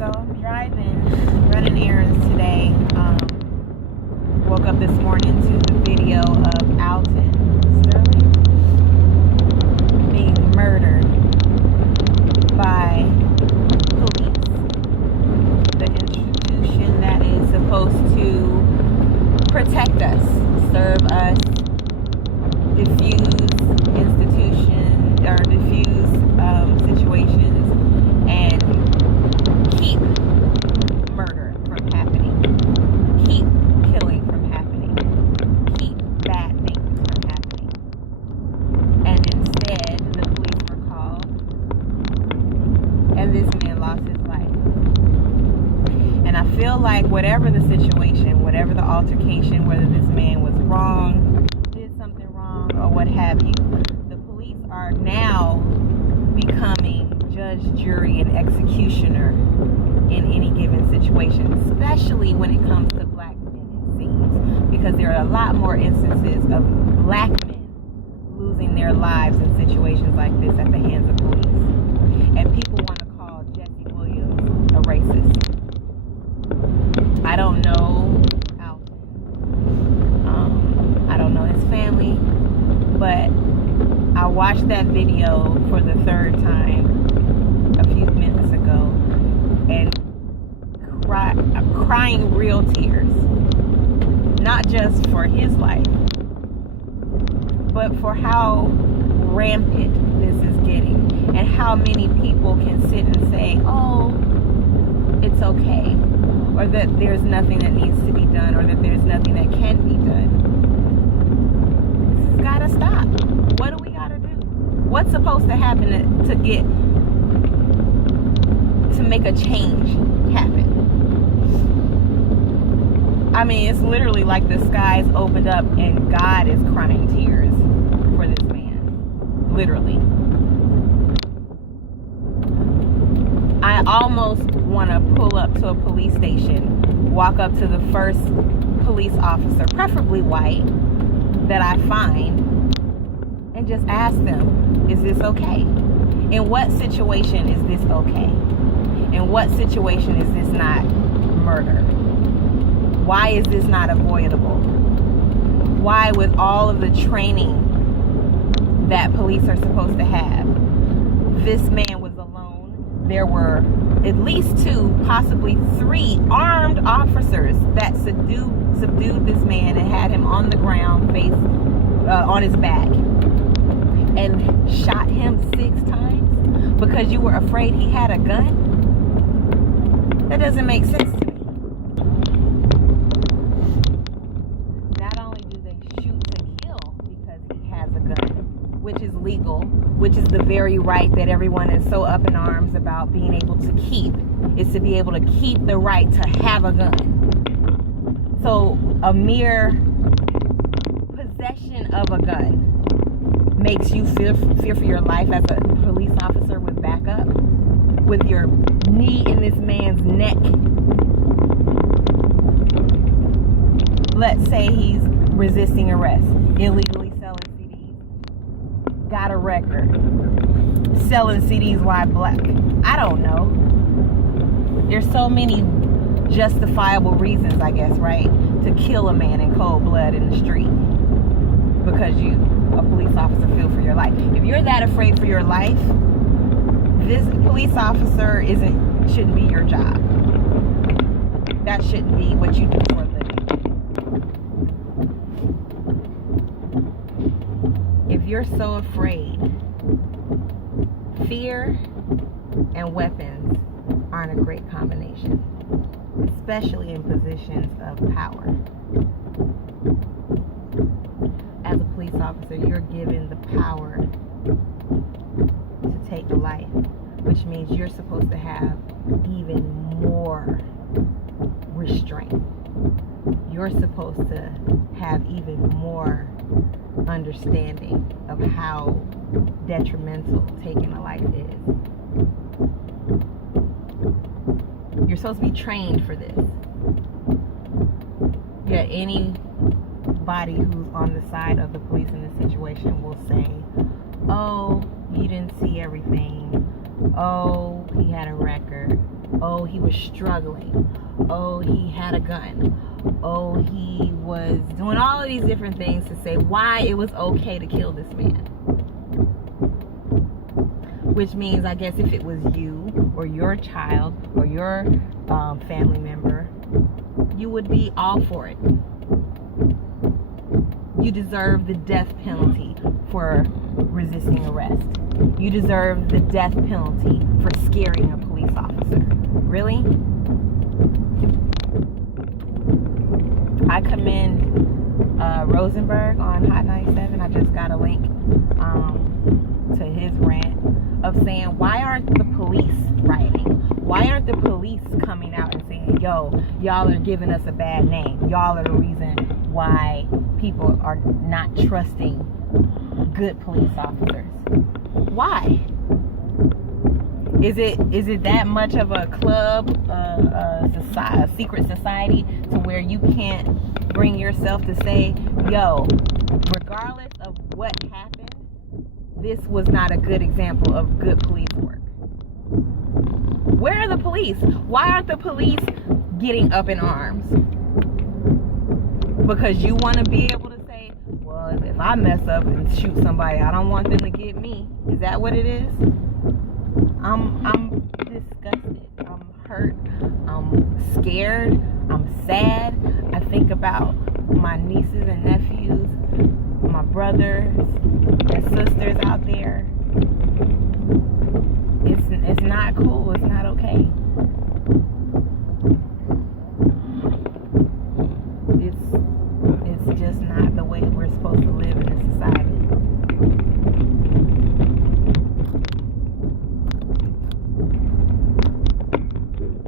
So I'm driving, running errands today. Woke up this morning to the video of Alton being murdered by police. The institution that is supposed to protect us, serve us, diffuse situations, and keep murder from happening, keep killing from happening, keep bad things from happening. And instead, the police were called, and this man lost his life. And I feel like whatever the situation, whatever the altercation, whether this man was wrong, did something wrong, or what have you, the police are now becoming judge, jury, and executioner in any given situation, especially when it comes to black men, it seems, because there are a lot more instances of black men losing their lives in situations like this at the hands of police. And people want to call Jesse Williams a racist. I don't know Alton. I don't know his family, but I watched that video for the third time a few minutes ago and crying real tears, not just for his life, but for how rampant this is getting, and how many people can sit and say, oh, it's okay, or that there's nothing that needs to be done, or that there's nothing that can be done. This has got to stop. What do we got to do? What's supposed to happen to make a change happen? I mean, it's literally like the skies opened up and God is crying tears for this man. Literally. I almost want to pull up to a police station, walk up to the first police officer, preferably white, that I find, and just ask them, is this okay? In what situation is this okay? In what situation is this not murder? Why is this not avoidable? Why, with all of the training that police are supposed to have, this man was alone? There were at least 2, possibly 3 armed officers that subdued this man and had him on the ground, on his back, and shot him 6 times because you were afraid he had a gun? That doesn't make sense to me. Not only do they shoot to kill because he has a gun, which is legal, which is the very right that everyone is so up in arms about being able to keep, is to be able to keep the right to have a gun. So a mere possession of a gun makes you fear for your life as a police officer with backup, with your knee in this man's neck. Let's say he's resisting arrest, illegally selling CDs, got a record, selling CDs while black. I don't know. There's so many justifiable reasons, I guess, right, to kill a man in cold blood in the street because you, a police officer, feel for your life. If you're that afraid for your life, this police officer shouldn't be your job. That shouldn't be what you do for a living. If you're so afraid, fear and weapons aren't a great combination, especially in positions of power. As a police officer, you're given the power to take a life, which means you're supposed to have even more restraint. You're supposed to have even more understanding of how detrimental taking a life is. You're supposed to be trained for this. Yet anybody who's on the side of the police in this situation will say, oh, you didn't see everything. Oh, he had a record. Oh, he was struggling. Oh, he had a gun. Oh, he was doing all of these different things to say why it was okay to kill this man. Which means, I guess, if it was you or your child or your family member, you would be all for it. You deserve the death penalty for resisting arrest. You deserve the death penalty for scaring a police officer. Really? I commend Rosenberg on Hot 97. I just got a link to his rant of saying, why aren't the police rioting? Why aren't the police coming out and saying, yo, y'all are giving us a bad name. Y'all are the reason why people are not trusting good police officers. Why? Is it that much of a club, a secret society, to where you can't bring yourself to say, yo, regardless of what happened, this was not a good example of good police work? Where are the police? Why aren't the police getting up in arms? Because you want to be able to say, well, if I mess up and shoot somebody, I don't want them to get me. Is that what it is? I'm disgusted. I'm hurt. I'm scared. I'm sad. I think about my nieces and nephews, my brothers and sisters out there. It's not cool. It's not okay.